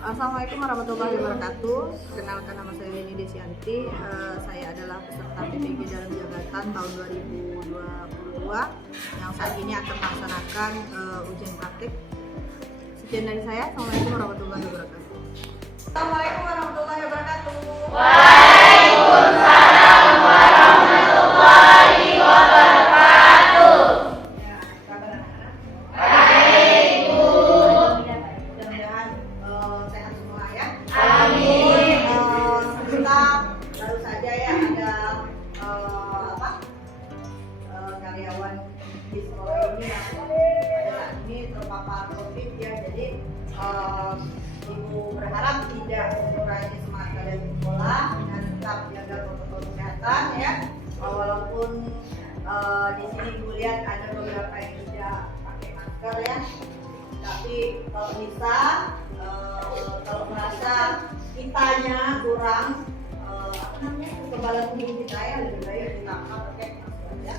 Assalamualaikum warahmatullahi wabarakatuh. Kenalkan, nama saya Leni Desianti. Saya adalah peserta PPG dalam jabatan tahun 2022 yang saat ini akan melaksanakan ujian praktik. Sekian dari saya. Assalamualaikum warahmatullahi wabarakatuh. Assalamualaikum warahmatullahi wabarakatuh. Waalaikumsalam warahmatullahi wabarakatuh. Ya, kabar anak-anak? Baik, Bu. Mudah-mudahan sehat semua ya. Amin. Kita baru saja ya ada karyawan di sekolah ini yang pada saat ini terpapar COVID ya. Jadi Ibu berharap tidak mengurangi semangat kalian di sekolah dan tetap jaga protokol kesehatan ya. Walaupun di sini Ibu lihat ada beberapa yang tidak pakai masker ya. Tapi kalau bisa, kalau merasa kitanya kurang kekebalan tubuh kita ya, lebih baik kita pakai masker ya.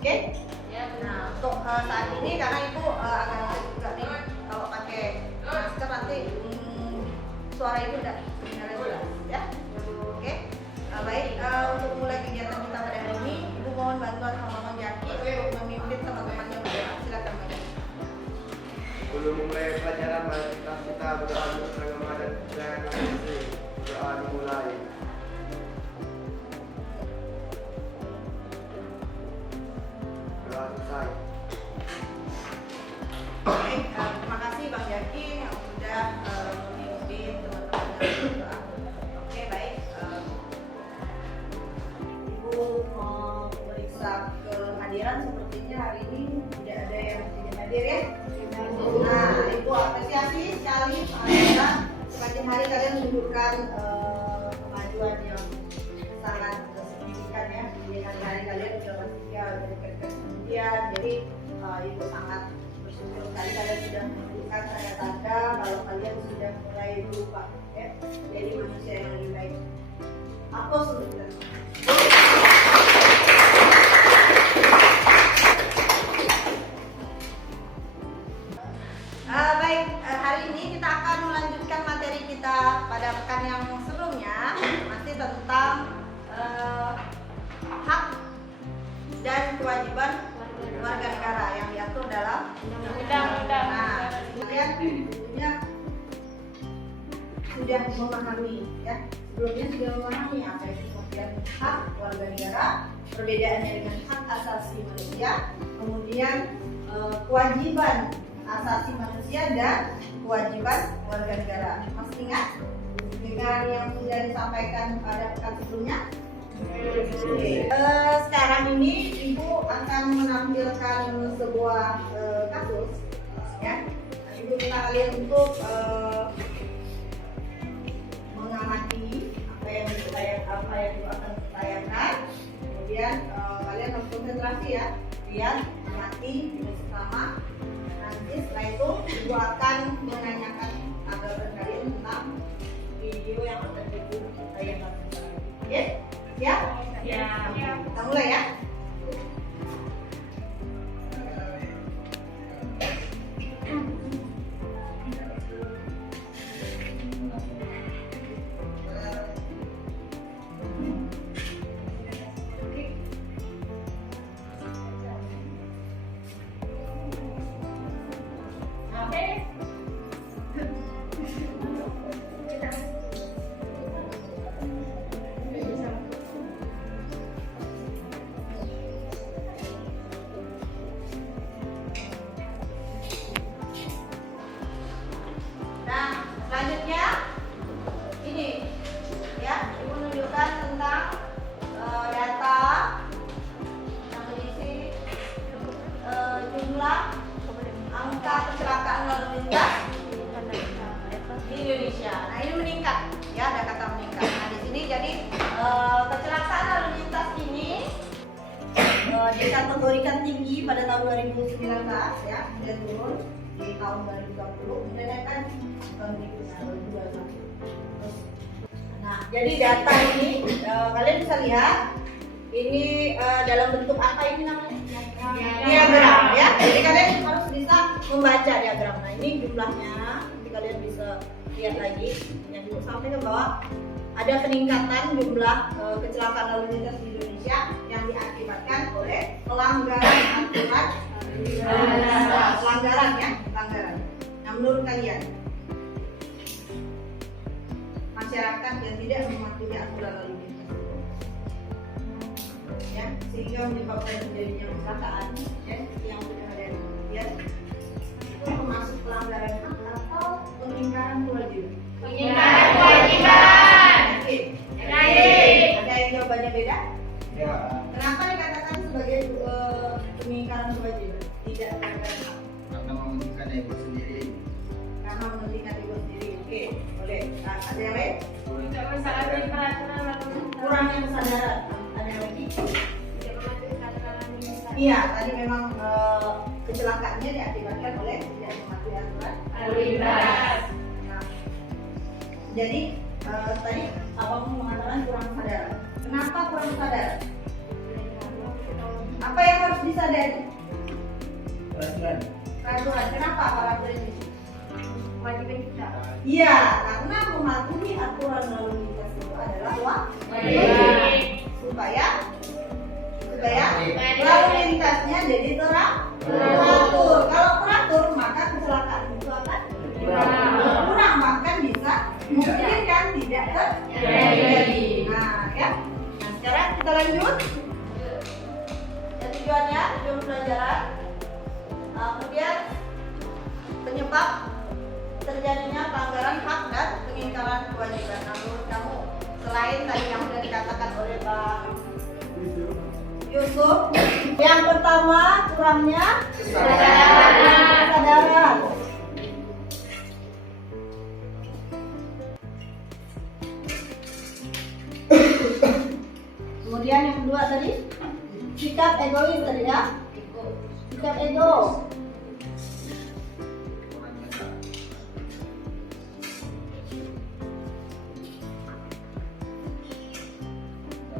Oke? Nah, untuk saat ini karena Ibu akan juga nih kalau pakai masker nanti suara Ibu udah jelas ya. Oke? Baik, untuk mulai kegiatan kita pada hari ini, Ibu mohon bantuan sama Bang Jaki untuk memimpin teman-temannya berdoa. Silakan Bang Jaki. Sebelum memulai pelajaran, mari kita berdoa dulu agama dan doa dimulai. Doa selesai. Baik, terima kasih Bang Jaki yang sudah memimpin teman-temannya berdoa. Oke, baik. Ibu mau periksa kehadiran, sepertinya hari ini tidak ada yang tidak hadir ya. Nah, Ibu apresiasi sekali karena semakin hari kalian menunjukkan kemajuan yang sangat signifikan ya. Di hari-hari kalian sudah bertiga dari kemudian, jadi Ibu sangat bersyukur sekali kalian sudah menunjukkan tanda-tanda kalau kalian sudah mulai berubah ya, jadi manusia yang lebih baik. Aplaus untuk kita. Baik, hari ini kita akan melanjutkan materi kita pada pekan yang sebelumnya, masih tentang hak dan kewajiban warga negara yang diatur dalam undang-undang. Nah, kalian tentunya sudah memahami ya, sebelumnya sudah memahami apa itu kemudian hak warga negara, perbedaannya dengan hak asasi manusia, kemudian kewajiban asasi manusia dan kewajiban warga negara. Masih ingat dengan yang sudah disampaikan pada pekan sebelumnya? Sekarang ini Ibu akan menampilkan sebuah kasus ya. Ibu minta kalian untuk mengamati apa yang Ibu akan tayangkan. Kemudian kalian harus konsentrasi ya, lihat, amati, bersama. Nanti setelah itu Ibu akan menanyakan tanggapan kalian tentang video yang akan Ibu tayangkan. Oke? Siap? Ya. Kita mulai ya. Selanjutnya ini ya, Ibu menunjukkan tentang data yang berisi jumlah angka kecelakaan lalu lintas di Indonesia. Nah, ini meningkat ya, ada kata meningkat. Nah, di sini jadi kecelakaan lalu lintas ini dikategorikan tinggi pada tahun 2019 ya, dan turun di tahun 2020, kemudian kan tahun 2021. Nah, jadi data ini kalian bisa lihat ini dalam bentuk apa ini namanya? Diagram ya. Jadi kalian harus bisa membaca diagram. Nah ini jumlahnya, nanti kalian bisa lihat lagi yang Ibu sampaikan bahwa ada peningkatan jumlah kecelakaan lalu lintas di Indonesia yang diakibatkan oleh pelanggaran aturan pelanggaran. Nah menurut kalian masyarakat yang tidak mematuhi aturan lalu lintas ya sehingga menyebabkan terjadinya kecelakaan ya yang sudah ada ya itu termasuk pelanggaran hak atau pengingkaran kewajiban? Pengingkaran kewajiban. Ada yang jawabannya beda? Ya. Kenapa dikatakan sebagai pengingkaran kewajiban? Tidak pelanggaran hak. Karena mementingkan ego sendiri. Karena mementingkan ego sendiri. Oke, boleh. Nah, ada yang lain? Tidak mensalahi peraturan lalu lintas. Kurangnya kesadaran. Ada yang lagi? Tidak mematuhi peraturan lalu lintas. Iya, tadi memang kecelakaannya diakibatkan oleh tidak mematuhi aturan Lalu lintas. Nah, jadi tadi abang mengatakan kurang kesadaran. Kenapa kurang kesadaran? Apa yang harus disadari? Peraturan. Peraturan. Kenapa peraturan ini? Kewajiban kita. Iya, karena mematuhi aturan lalu lintas itu adalah Wajib. supaya lalu lintasnya jadi teratur. Kalau teratur maka kecelakaan itu akan kurang, bahkan bisa memungkinkan tidak terjadi. Nah, ya. Nah, sekarang kita lanjut. Yang tujuannya, tujuan pelajaran. Kemudian penyebab terjadinya pelanggaran hak dan pengingkaran kewajiban. Nah, menurut kamu selain tadi yang sudah dikatakan oleh Bang Yusuf, yang pertama kurangnya kesadaran. Kemudian yang kedua tadi sikap egois tadi ya, sikap ego.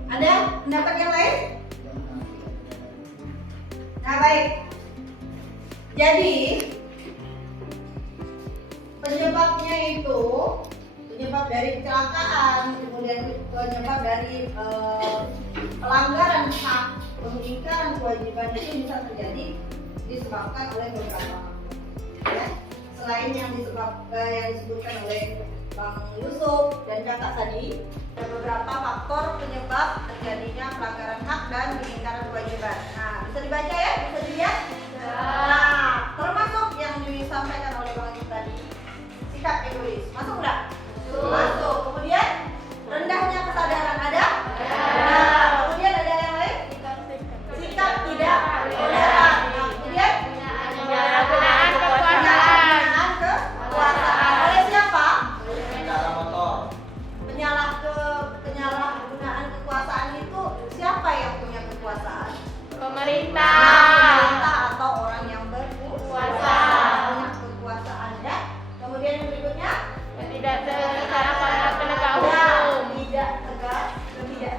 Ada pendapat yang lain? Nah baik, jadi penyebabnya itu penyebab dari kecelakaan, kemudian penyebab dari pelanggaran hak, pengingkaran kewajiban itu bisa terjadi disebabkan oleh beberapa ya. Selain yang disebutkan oleh Bang Yusuf dan kakak tadi, ada beberapa faktor penyebab terjadinya pelanggaran hak dan pengingkaran kewajiban. Nah, bisa dibaca ya, bisa dilihat. Nah, termasuk yang disampaikan oleh Bang Yusuf tadi, sikap egois. Masuk nggak? Masuk. Kemudian rendahnya kesadaran ada? Nah, kemudian ada yang lain? Sikap tidak toleran. Nah, kemudian Penyalahgunaan kekuasaan. kekuasaan oleh siapa? Kendaraan motor. Penyalahgunaan kekuasaan itu siapa yang punya kekuasaan? Pemerintah. Pemerintah atau orang yang berkuasa. Kuasa. Punya kekuasaan ya. Kemudian yang berikutnya Tidak tegas aparat penegak ya, hukum. tidak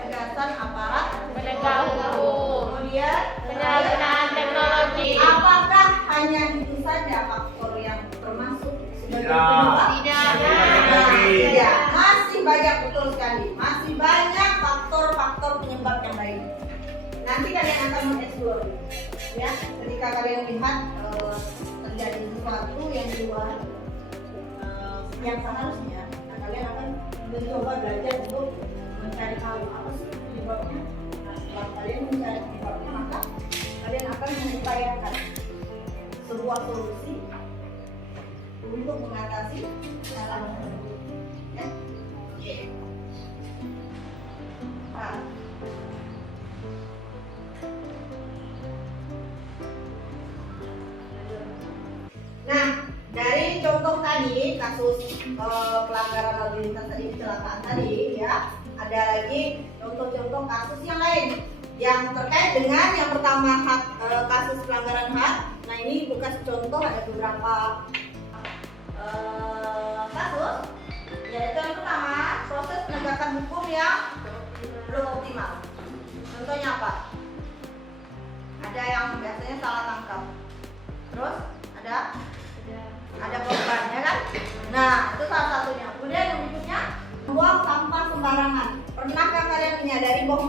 tegasan aparat Penegak hukum. Kemudian Penyalahgunaan teknologi. apakah hanya itu saja faktor yang termasuk sebagai Tidak. penyebab? Tidak. Tidak, masih banyak, betul sekali. Masih banyak faktor-faktor penyebab yang lain. Nanti kalian akan mengeksplor, ya. Ketika kalian lihat terjadi sesuatu yang di luar yang seharusnya, nah, kalian akan mencoba belajar untuk mencari tahu apa sih penyebabnya. Nah, setelah kalian mencari penyebabnya, maka kalian akan mengupayakan sebuah solusi untuk mengatasi kesalahan tersebut. Ya. Oke. Nah, dari contoh tadi kasus pelanggaran lalu lintas tadi, kecelakaan tadi ya, ada lagi contoh-contoh kasus yang lain yang terkait dengan yang pertama hak kasus pelanggaran hak. Nah ini bukan contoh, ada beberapa kasus. Yaitu yang pertama proses penegakan hukum yang belum optimal. Contohnya apa? Ada yang biasanya salah tangkap. Terus ada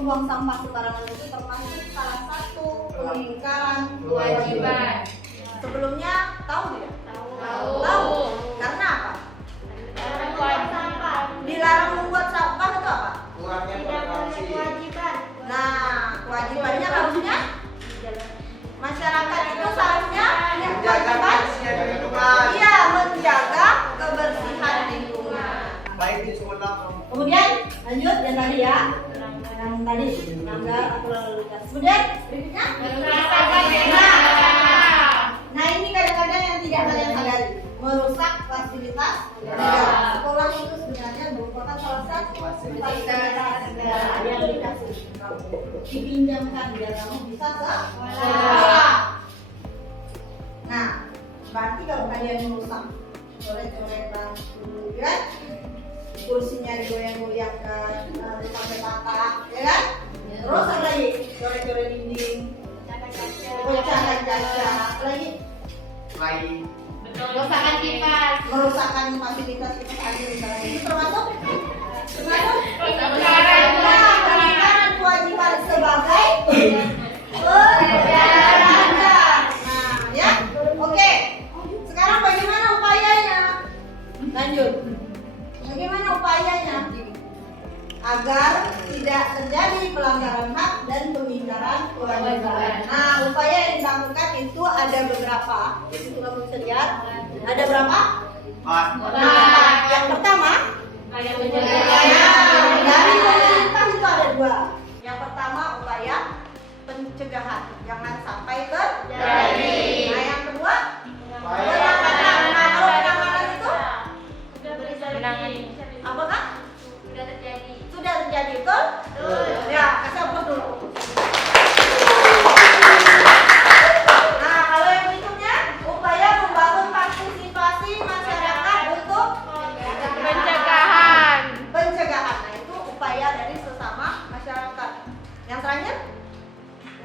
membuang sampah sembarangan itu termasuk salah satu pengingkaran Kewajiban. Sebelumnya tahu tidak? Tahu. Karena apa? Karena kewajiban. Dilarang membuat sampah itu apa? Kurangnya toleransi. Nah, kewajibannya harusnya masyarakat itu seharusnya punya Menjaga kewajiban. kebersihan lingkungan. Iya, menjaga kebersihan lingkungan. Baik di sekolah. Kemudian lanjut yang tadi ya, yang tadi melanggar aturan lalu lintas. Kemudian berikutnya, nah ini kadang-kadang yang tidak kalian sadari, merusak fasilitas negara. Sekolah itu sebenarnya merupakan salah satu fasilitas negara yang dikasih kamu, dipinjamkan biar kamu bisa sekolah. Nah, berarti kalau kalian merusak, coret-coretan, ya kan? Kursinya digoyang-goyangkan, sampai patah, ya kan? Terus apa lagi? Coret-coret dinding, pecahan kaca, apa lagi? Lain. Merusakkan kipas. Merusakkan fasilitas itu tadi misalnya. Itu termasuk? Pelanggaran kewajiban sebagai penjara. Nah, ya, oke. Sekarang bagaimana upayanya? Lanjut. Bagaimana upayanya agar tidak terjadi pelanggaran hak dan pengingkaran kewajiban? Nah, upaya yang dilakukan itu ada beberapa. Di situ kamu bisa lihat. Ada berapa? 4. Nah, yang pertama dari pemerintah itu ada 2. Yang pertama upaya pencegahan, jangan sampai terjadi. Nah, yang kedua penanganan. Nah, kalau penanganan itu Menangani. apakah? Sudah terjadi. Sudah terjadi, betul? Ya, kasih aplaus dulu. Nah, kalau yang berikutnya, upaya membangun partisipasi masyarakat untuk Pencegahan. pencegahan. Nah, itu upaya dari sesama masyarakat. Yang terakhir,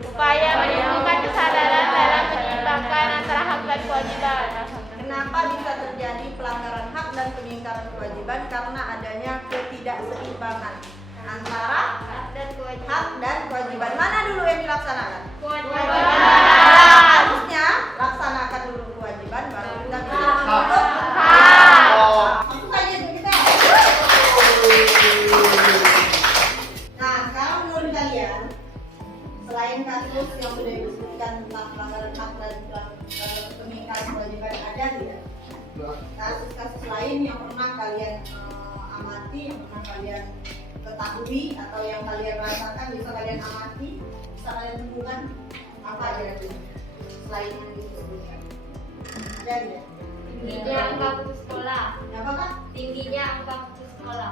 Upaya menumbuhkan kesadaran dalam menyeimbangkan antara hak dan kewajiban. kenapa bisa terjadi pelanggaran hak dan pengingkaran kewajiban? Karena adanya ketidakseimbangan antara hak dan kewajiban. Mana dulu yang dilaksanakan? Harusnya laksanakan dulu kewajiban, baru kita untuk aku saja dulu kita. Nah, sekarang menurut kalian, selain kasus yang sudah disebutkan tentang pelanggaran hak dan pengingkaran kewajiban, ada tidak kasus-kasus lain yang pernah kalian amati, yang pernah kalian ketahui, atau yang kalian rasakan, bisa kalian amati, bisa kalian temukan? Apa aja itu selain yang disebutkan? Ada tidak? Tingginya angka putus sekolah. Apa Kak? Tingginya angka putus sekolah.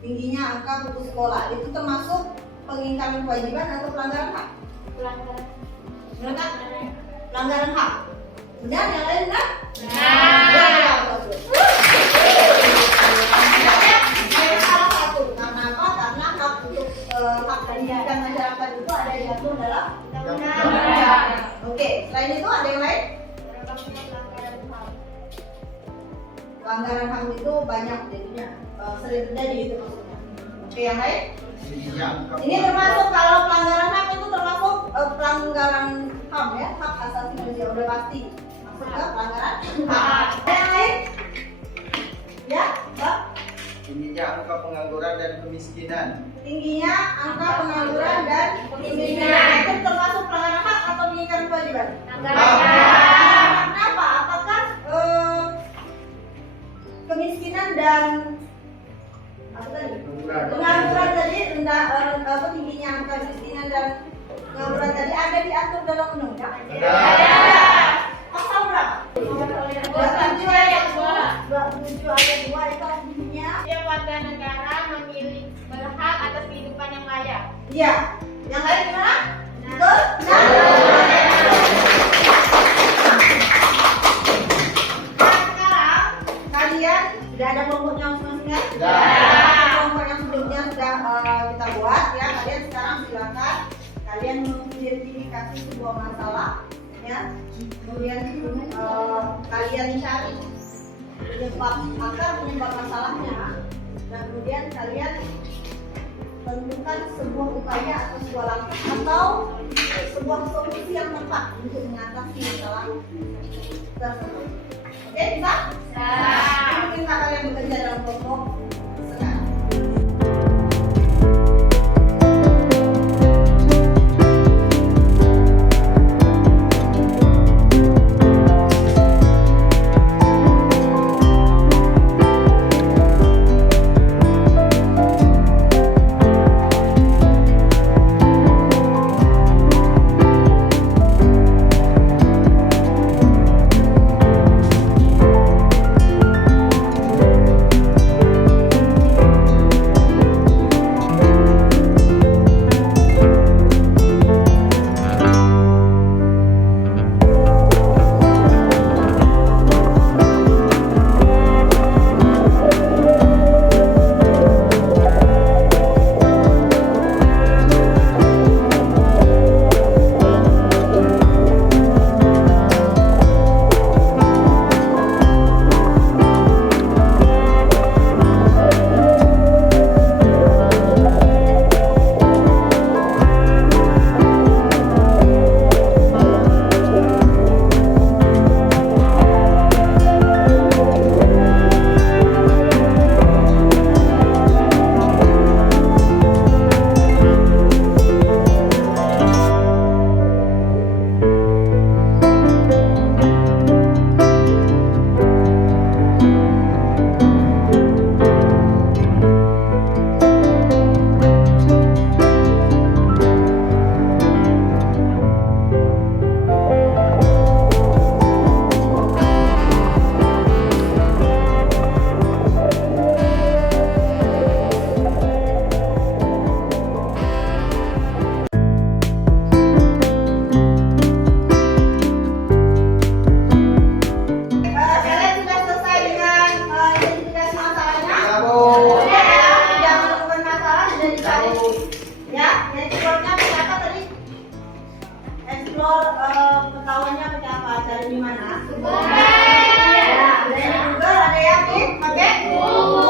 Tingginya angka putus sekolah itu termasuk pengingkaran kewajiban atau pelanggaran hak? Pelanggaran. Benar kan? Pelanggaran hak. Benar, yang lain benar? Benar. Salah satu. Karena apa? Karena hak untuk hak pendidikan masyarakat itu ada diatur dalam undang-undang. Oke, selain itu ada yang lain? Pelanggaran HAM itu banyak jadinya, sering terjadi itu maksudnya. Oke, yang lain? Ini termasuk, kalau pelanggaran HAM itu termasuk pelanggaran HAM ya, hak asasi manusia, udah pasti masuk ke pelanggaran HAM. Ada yang lain? Ya, Mbak? Tingginya angka pengangguran dan kemiskinan. Tingginya angka pengangguran dan kemiskinan itu termasuk pelanggaran hak atau pengingkaran kewajiban? Kenapa? Apakah kemiskinan dan apa tadi? Pengangguran tadi rendah, tingginya angka kemiskinan dan pengangguran tadi ada diatur dalam undang-undang? Pasal berapa? 27 ayat 2. 27 ayat 2 itu bunyinya. Setiap warga negara memiliki berhak atas kehidupan yang layak. Iya. Yang lain gimana? Betul? Nah, sekarang kalian sudah ada kelompoknya masing-masing kan? Kelompok yang sebelumnya sudah kita buat ya. Kalian sekarang silakan kalian mengidentifikasi sebuah masalah ya. Kemudian kalian cari penyebab masalahnya, dan kemudian kalian tentukan sebuah upaya atau sebuah langkah atau sebuah solusi yang tepat untuk mengatasi masalah tersebut. Oke, bisa? Ini minta kalian bekerja dalam kelompok sekarang. Ketahuannya pakai apa? Cari di mana? Ya, dan juga ada yang pakai buku.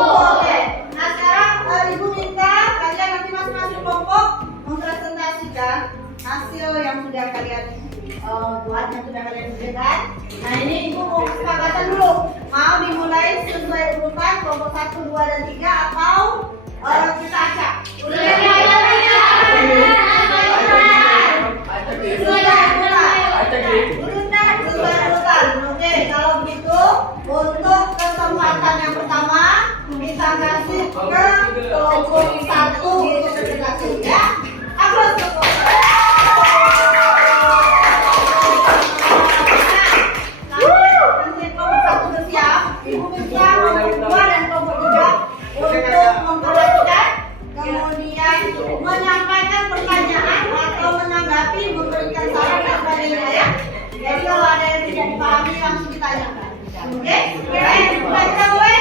Oke. Nah sekarang ibu minta kalian nanti masing-masing kelompok mempresentasikan hasil yang sudah kalian buat, yang sudah kalian berikan. Nah ini ibu mau kesepakatan dulu. Mau dimulai sesuai urutan kelompok 1, 2, dan 3 atau kita acak? Oke, kalau begitu untuk kesempatan yang pertama kita kasih ke kelompok 1 untuk presentasi ya. Aplaus untuk kelompok 1. Nanti kelompok 1 bersiap, ibu minta kelompok 2 dan kelompok 3 untuk memperhatikan, kemudian menyampaikan pertanyaan atau menanggapi, memberikan saran dan sebagainya ya. Jadi kalau ada yang tidak dipahami langsung ditanyakan. Oke? Baik, baca gue.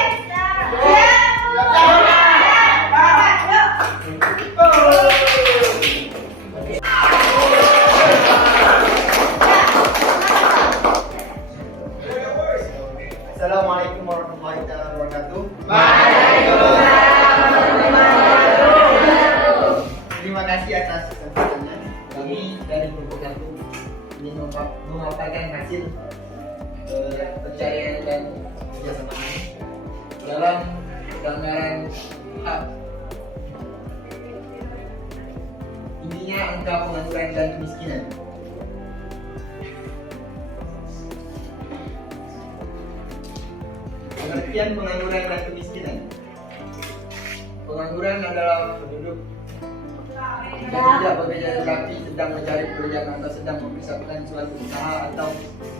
Assalamualaikum warahmatullahi wabarakatuh. Terima kasih atas kesempatannya. Kami dari kelompok 1 ingin memaparkan hasil pencarian dan kerjasama dalam pelanggaran hak. Intinya angka pengangguran dan kemiskinan. Pengertian pengangguran dan kemiskinan. Pengangguran adalah penduduk yang tidak bekerja tetapi sedang mencari pekerjaan atau sedang mempersiapkan suatu usaha, atau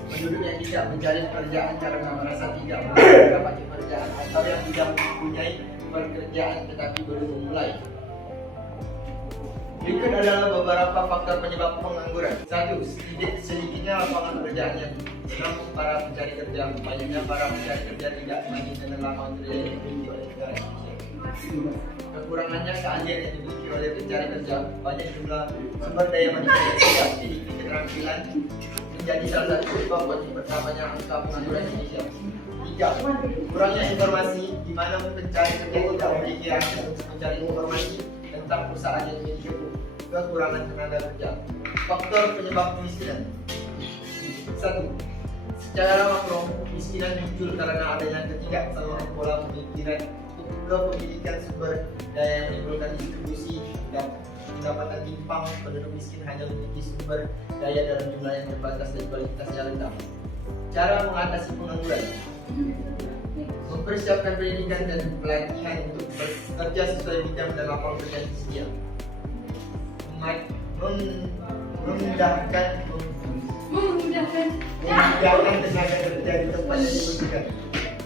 penduduk yang tidak mencari pekerjaan karena merasa tidak mendapat pekerjaan, atau yang tidak mempunyai pekerjaan tetapi belum memulai. Berikut adalah beberapa faktor penyebab pengangguran. 1. Sedikitnya lapangan pekerjaan yang menampung para pencari kerja. Banyaknya para pencari kerja tidak semakin dan lapangan kerja yang dimiliki oleh negara Indonesia. Kekurangannya keahlian yang dimiliki oleh pencari kerja. Banyak jumlah sumber daya manusia yang tidak memiliki keterampilan menjadi salah satu sebab bertambahnya angka pengangguran Indonesia. 3. Kurangnya informasi, di mana pencari kerja tidak memiliki akses untuk mencari informasi dan tentang perusahaan yang memiliki kekurangan tenaga kerja. Faktor penyebab kemiskinan. 1. Secara makro, kemiskinan muncul karena adanya ketidaksamaan pola pemikiran kepemilikan sumber daya yang menimbulkan distribusi dan pendapatan timpang. Penduduk miskin hanya memiliki sumber daya dalam jumlah yang terbatas dan kualitasnya rendah. Cara mengatasi pengangguran. Mempersiapkan pendidikan dan pelatihan untuk bekerja sesuai bidang dan lapangan kerja yang tersedia. Memudahkan tenaga kerja di tempat yang dibutuhkan.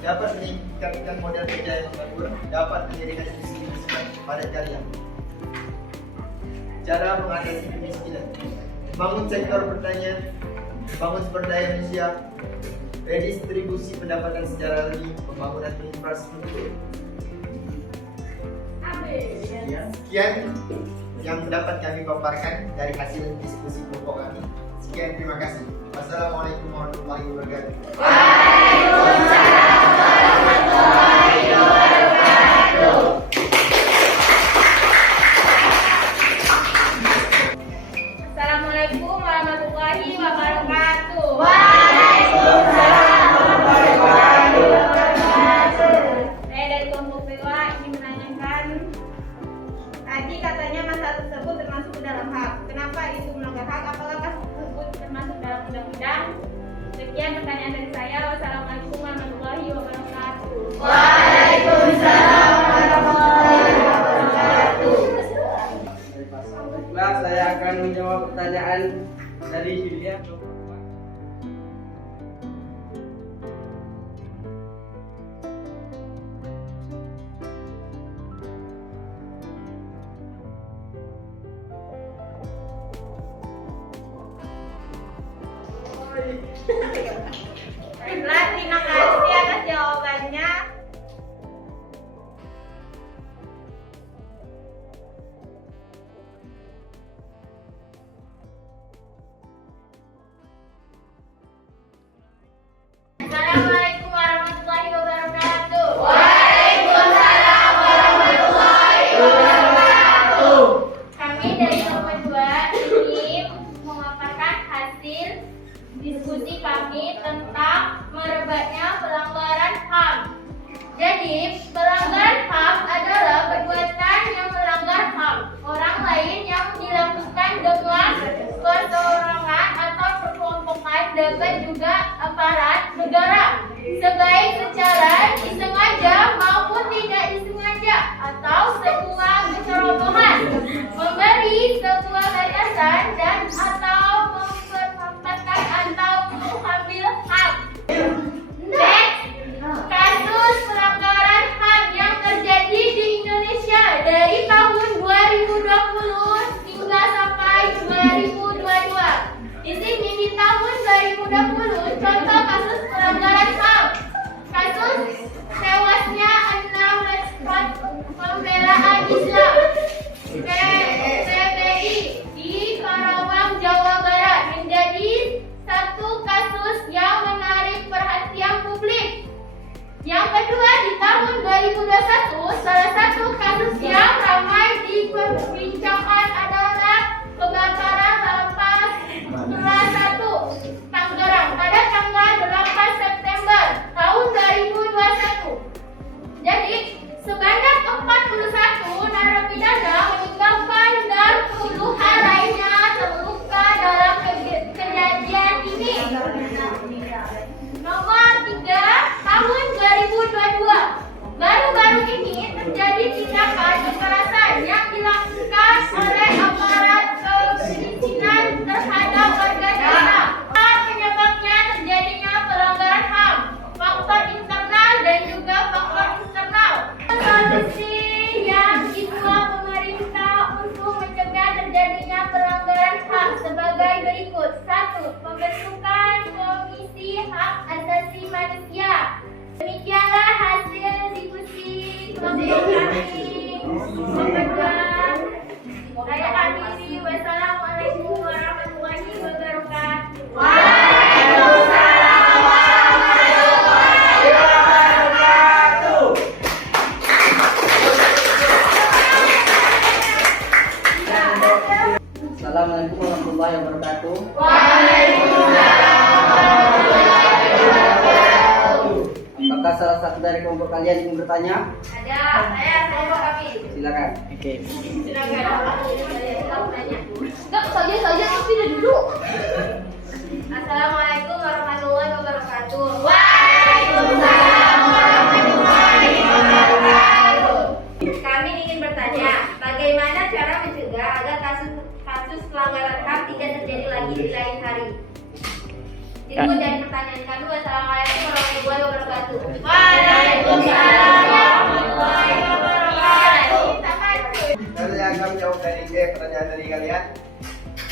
Dapat meningkatkan modal kerja yang menganggur. Dapat menjadikan industri pada karya. Cara mengatasi kemiskinan. Membangun sektor pertanian, membangun sumber daya manusia, redistribusi pendapatan secara lebih, pembangunan infrastruktur. Sekian yang dapat kami paparkan dari hasil diskusi kelompok kami. Sekian, terima kasih. Wassalamualaikum warahmatullahi wabarakatuh. Waalaikumsalam warahmatullahi wabarakatuh. Assalamualaikum warahmatullahi wabarakatuh. Waalaikumsalam warahmatullahi wabarakatuh. Saya dari kelompok PWA ingin menanyakan, tadi katanya masalah tersebut termasuk dalam hak. Kenapa itu melanggar hak? Apakah kasus tersebut termasuk dalam undang-undang? Sekian pertanyaan dari saya. Wassalamualaikum warahmatullahi wabarakatuh. Waalaikumsalam warahmatullahi wabarakatuh. Baiklah, saya akan menjawab pertanyaan dari Julia. Baiklah, terima kasih atas jawabannya. Assalamualaikum warahmatullahi wabarakatuh. Waalaikumsalam warahmatullahi wabarakatuh. Kami dari kelompok 2 ingin memaparkan hasil diskusi kami tentang merebaknya pelanggaran HAM. Jadi, pelanggaran HAM adalah perbuatan yang melanggar HAM orang lain yang dilakukan dengan perseorangan atau perkelompokan, dapat juga aparat negara, sebaik secara disengaja maupun tidak disengaja atau sebuah kecerobohan, memberi sebuah gagasan dan atau mempermampatkan atau mengambil hak. Next, kasus pelanggaran HAM yang terjadi di Indonesia dari tahun 2020 hingga sampai 2022. Di sini di tahun 2020 contoh kasus pelanggaran HAM. Kasus tewasnya 6 respon pembelaan Islam PBI di Karawang, Jawa Barat menjadi satu kasus yang menarik perhatian publik. Yang kedua, di tahun 2021 salah satu kasus yang ramai diperbincangkan adalah kebakaran lapas kelas 1 Tangerang pada tanggal 8 September tahun 2021. Jadi, sebanyak 41 narapidana meninggalkan dan puluhan lainnya terluka dalam kejadian ini. Nomor 3, tahun 2022. Baru-baru ini terjadi tindakan kekerasan yang dilakukan oleh aparat kepolisian terhadap warga desa. Penyebabnya terjadinya pelanggaran HAM, faktor internal dan juga faktor eksternal. Solusi yang dibuat pemerintah untuk mencegah terjadinya pelanggaran HAM sebagai berikut. 1. Pembentukan Komisi Hak Asasi Manusia. Demikianlah hasil diskusi kelompok kami. Saya akhiri. Wassalamualaikum warahmatullahi wabarakatuh. Waalaikumsalam warahmatullahi wabarakatuh. Apakah salah satu dari kelompok kalian ingin bertanya? Ada, saya kelompok kami. Silakan. Oke. Silakan. Enggak, saja pilih dulu. Assalamualaikum warahmatullahi wabarakatuh. Waalaikumsalam warahmatullahi wabarakatuh. Kami ingin bertanya, bagaimana cara mencegah agar kasus pelanggaran HAM tidak terjadi lagi di lain hari? Itu dari pertanyaan kami. Wassalamualaikum warahmatullahi wabarakatuh. Waalaikumsalam warahmatullahi wabarakatuh. Dari yang kami jawab dari pertanyaan dari kalian,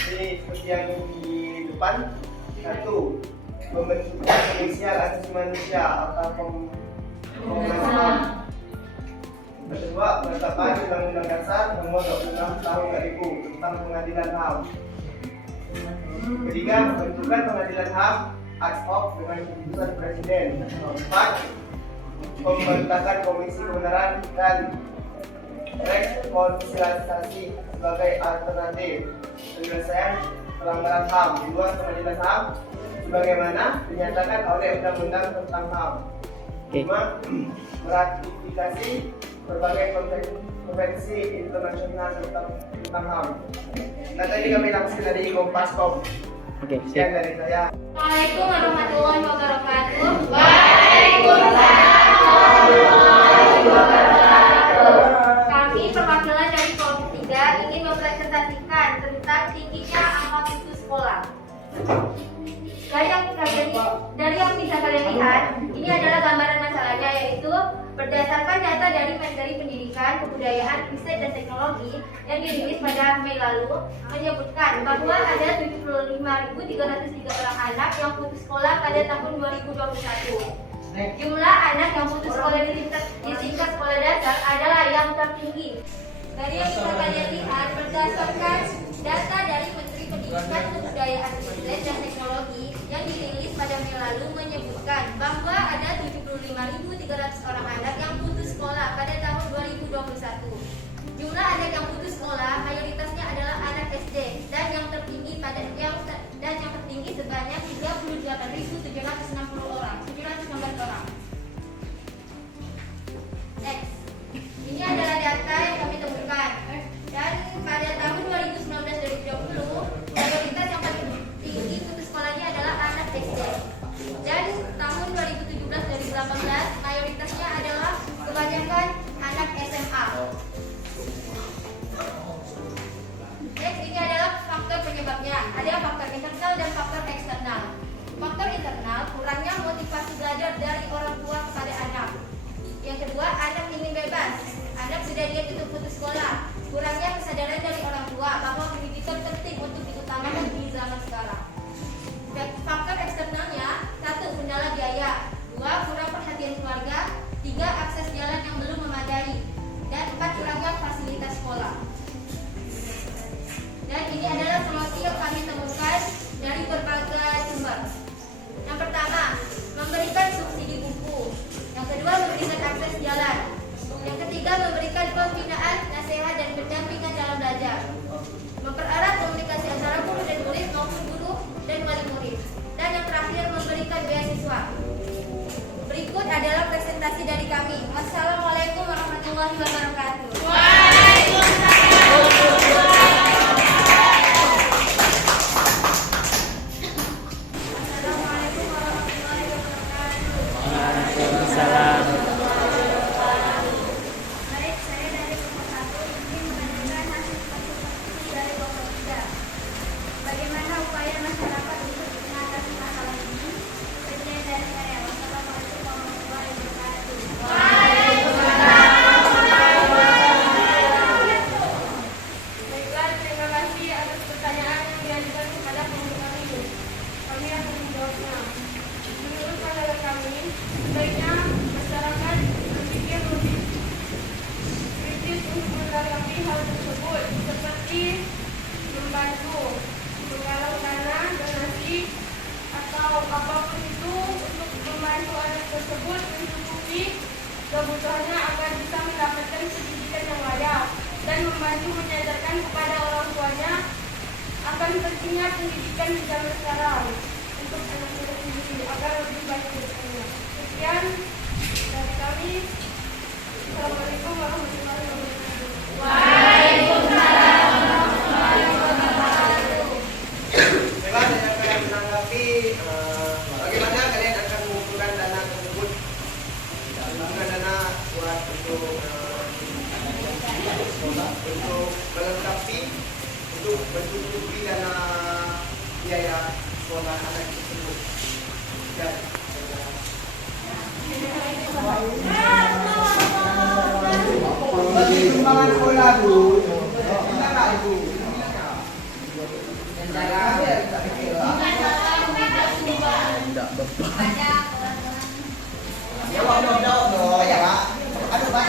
ini seperti yang di depan. Satu, pembentukan Komisi Hak Asasi Manusia atau Komnas HAM. Kedua, penetapan Undang-Undang Dasar Nomor 26 Tahun 2000 tentang Pengadilan HAM. Ketiga, pembentukan Pengadilan HAM ad hoc dengan keputusan Presiden. Keempat, pembentukan Komisi Kebenaran dan rekonsiliasi sebagai alternatif penyelesaian pelanggaran HAM di luar pengadilan HAM sebagaimana dinyatakan oleh Undang-Undang tentang HAM. 5. Meratifikasi berbagai konvensi internasional tentang HAM. Nah, tadi kami langsung dari Kompaskom. Oke, Sekian dari saya. Assalamualaikum warahmatullahi wabarakatuh. Waalaikumsalam warahmatullahi wabarakatuh. Kami perwakilan dari kelompok 3 ingin mempresentasikan tentang tingginya angka putus sekolah. Dari yang bisa kalian lihat, ini adalah gambaran masalahnya, yaitu berdasarkan data dari Menteri Pendidikan, Kebudayaan, Riset dan Teknologi yang dirilis pada Mei lalu menyebutkan bahwa ada 75.303 orang anak yang putus sekolah pada tahun 2021. Jumlah anak yang putus sekolah di tingkat sekolah dasar adalah yang tertinggi. Dari yang bisa kalian lihat, berdasarkan data dari Menteri Pendidikan, Kebudayaan, Riset dan Teknologi yang dirilis pada Mei lalu menyebutkan bahwa ada 75.300 orang anak yang putus sekolah pada tahun 2021. Jumlah anak yang putus sekolah mayoritasnya adalah anak SD dan yang tertinggi sebanyak 38.716 orang. Next. Ini adalah data yang kami temukan. Dan pada tahun 2019-2020 mayoritas yang paling tinggi putus sekolahnya adalah anak SD. Dan tahun 2017-2018 mayoritasnya adalah kebanyakan anak SMA. Next, ini adalah faktor penyebabnya. Ada faktor internal dan faktor eksternal. Faktor internal, kurangnya motivasi belajar dari orang tua kepada anak. Yang kedua, anak ingin bebas. Anak sudah diet untuk putus sekolah. Kurangnya kesadaran dari orang tua bahwa pendidikan penting untuk diutamakan di zaman sekarang. Faktor eksternalnya, 1. Kendala biaya, 2. Kurang perhatian keluarga, 3. Akses jalan yang belum memadai, dan 4. Kurangnya fasilitas sekolah. Dan ini adalah solusi yang kami temukan dari berbagai sumber. Yang pertama, memberikan subsidi buku. Yang kedua, memberikan akses jalan. Yang ketiga, memberikan pembinaan, nasihat, dan pendampingan dalam belajar. Mempererat komunikasi antara guru dan murid maupun guru dan wali murid. Dan yang terakhir, memberikan beasiswa. Berikut adalah presentasi dari kami. Wassalamualaikum warahmatullahi wabarakatuh. Baik, saya dari kelompok 1 ingin menanyakan hasil konsultasi dari kelompok 3. Bagaimana upaya masyarakat untuk mengatasi masalah ini? Sekian dari saya. Wassalamualaikum warahmatullahi wabarakatuh. Baiklah, terima kasih atas pertanyaan yang diajukan kepada kelompok kami. Kami akan menjawabnya. Menurut pandangan kami, sebaiknya masyarakat berpikir lebih kritis untuk menanggapi hal tersebut, seperti membantu menggalang dana, donasi, atau apapun itu untuk membantu anak tersebut mencukupi kebutuhannya agar bisa mendapatkan pendidikan yang layak, dan membantu menyadarkan kepada orang tuanya akan pentingnya pendidikan di zaman sekarang untuk anak-anak sendiri agar lebih baik ke depannya. Sekian. kasih. Assalamualaikum warahmatullahi wabarakatuh. Baiklah, saya akan menanggapi bagaimana kalian akan mengumpulkan dana tersebut. Mengumpulkan dana buat untuk melengkapi, untuk mencukupi dana biaya sekolah anak tersebut. Dan bagi sumbangan sekolah dulu, gimana ibu? Jawab dong, ya Pak. Aduh Pak.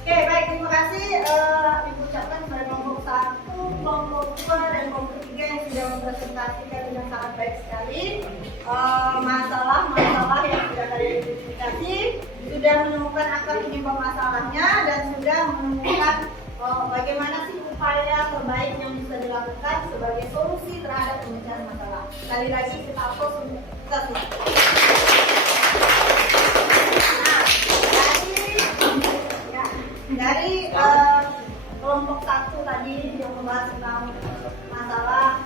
Oke, baik, terima kasih. Ibu ucapkan kepada kelompok 1, kelompok 2, dan kelompok 3 yang sudah mempresentasikan dengan sangat baik sekali masalah-masalah yang sudah kalian identifikasi, sudah menemukan akar penyebab masalahnya, dan sudah menemukan bagaimana sih upaya terbaik yang bisa dilakukan sebagai solusi terhadap pemecahan masalah. Sekali lagi kita aplaus untuk kita semua. Dari kelompok 1 tadi yang membahas tentang masalah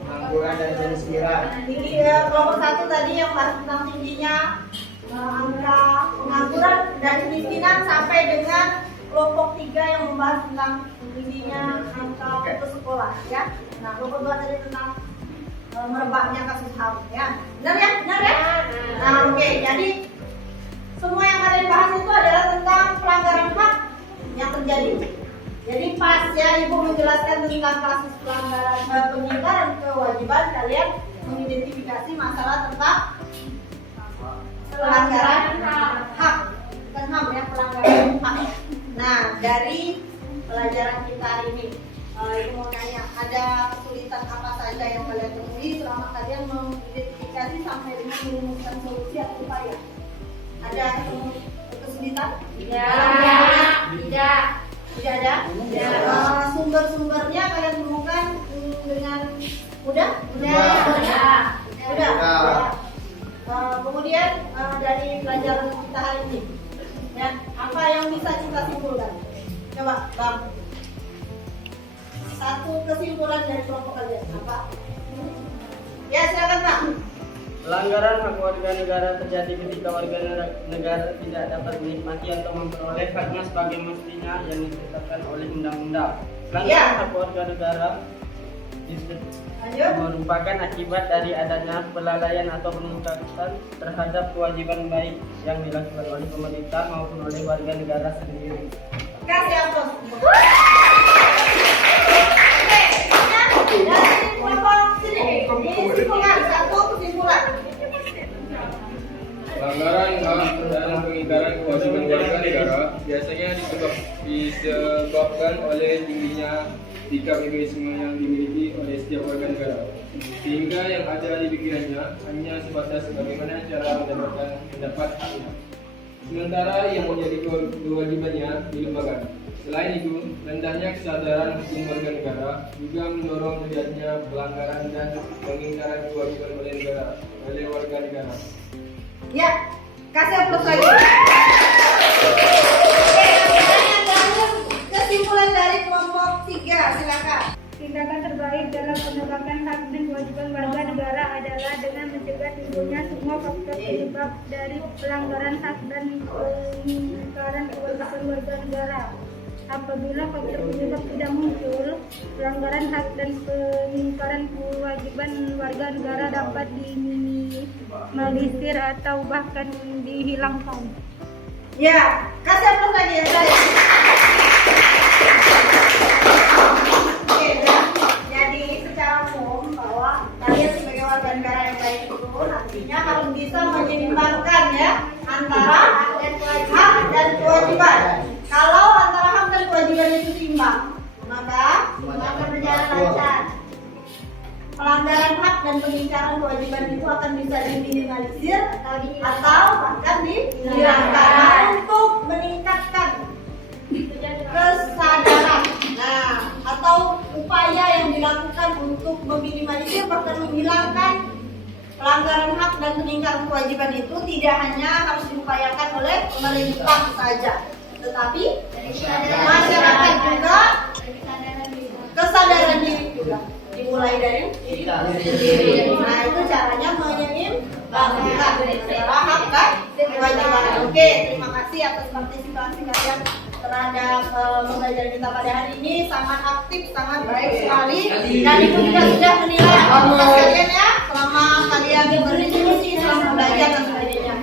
Pengangguran dan kemiskinan. kelompok 1 tadi yang membahas tentang tingginya angka pengangguran dan kemiskinan, sampai dengan kelompok 3 yang membahas tentang tingginya angka putus sekolah, ya. Nah, kelompok 2 tadi tentang merebaknya kasus HAM, ya. Benar ya? Nah, oke. Jadi semua yang kalian bahas itu adalah tentang pelanggaran hak yang terjadi. Jadi pas ya Ibu menjelaskan tentang kasus pelanggaran pengingkaran kewajiban, kalian mengidentifikasi masalah tentang pelanggaran hak. Bukan HAM ya, pelanggaran hak. Nah, dari pelajaran kita hari ini, Ibu mau nanya, ada kesulitan apa saja yang kalian temui selama kalian mengidentifikasi sampai dengan merumuskan solusi atau upaya? Ada kesulitan? Tidak ada. Sumber-sumbernya kalian temukan dengan mudah? Mudah. Kemudian dari pelajaran kita hari ini, ya, apa yang bisa kita simpulkan? Coba Bang, satu kesimpulan dari kelompok kalian apa? Ya, silakan Bang. Pelanggaran hak warga negara terjadi ketika warga negara tidak dapat menikmati atau memperoleh haknya sebagai mestinya yang ditetapkan oleh undang-undang. Pelanggaran hak warga negara merupakan akibat dari adanya kelalaian atau peningkatan terhadap kewajiban baik yang dilakukan oleh pemerintah maupun oleh warga negara sendiri. Kasih aplaus. Dari kelompok sini, kesimpulan, satu kesimpulan. Pelanggaran hak dan pengingkaran kewajiban warga negara biasanya disebabkan oleh tingginya sikap egoisme yang dimiliki oleh setiap warga negara, sehingga yang ada di pikirannya hanya sebatas bagaimana cara mendapat haknya, sementara yang menjadi kewajibannya dilupakan. Selain itu, rendahnya kesadaran hukum warga negara juga mendorong terjadinya pelanggaran dan pengingkaran kewajiban oleh warga negara. Ya, kasih aplaus lagi. Yang terakhir, kesimpulan dari kelompok 3, silakan. Tindakan terbaik dalam penegakan hak dan kewajiban warga negara adalah dengan mencegah timbulnya semua faktor penyebab dari pelanggaran hak dan pengingkaran kewajiban warga negara. Apabila faktor penyebab tidak muncul, pelanggaran hak dan pengingkaran kewajiban warga negara dapat diminimalisir atau bahkan dihilangkan. Ya, kasih aplaus lagi ya saya. Oke, jadi secara umum bahwa kalian sebagai warga negara yang baik itu nantinya harus bisa menyeimbangkan ya antara hak dan kewajiban. Kalau antara hak dan kewajiban itu seimbang, maka akan berjalan lancar. Pelanggaran hak dan pengingkaran kewajiban itu akan bisa diminimalisir atau bahkan dihilangkan untuk meningkatkan kesadaran kewajiban itu tidak hanya harus diupayakan oleh pemerintah saja, tetapi masyarakat juga, kesadaran diri juga dimulai dari diri sendiri. Nah, itu caranya menyeimbangkan antara hak dan kewajiban. Oke, terima kasih atas partisipasi kalian terhadap pembelajaran kita pada hari ini. Sangat aktif, sangat baik sekali, dan ibu juga sudah menilai aktivitas kalian ya selama kalian berdiskusi, selama belajar dan sebagainya.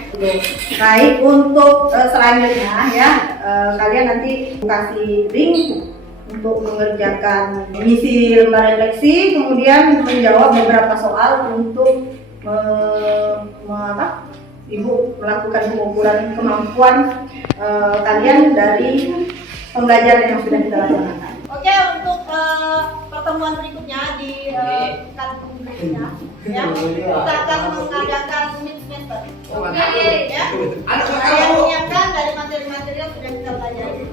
Baik, untuk selanjutnya ya, kalian nanti kasih link untuk mengerjakan mengisi lembar refleksi, kemudian menjawab beberapa soal untuk Ibu melakukan pengukuran kemampuan kalian dari pembelajaran yang sudah kita laksanakan. Oke, untuk pertemuan berikutnya di pekan berikutnya, ya kita akan mengadakan mid semester. Oke, ya. Kalian menyiapkan dari materi-materi yang sudah kita pelajari.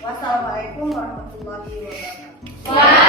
Wassalamualaikum warahmatullahi wabarakatuh.